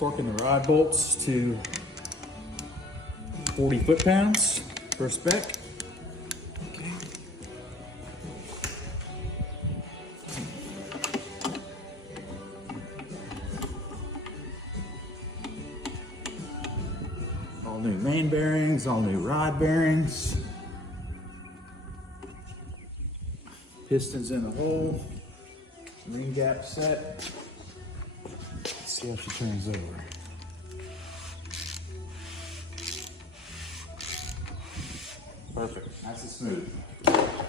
torquing the rod bolts to 40 foot-pounds per spec. Okay. All new main bearings, all new rod bearings. Pistons in the hole. Ring gap set. Let's see how she turns over. Perfect, nice and smooth.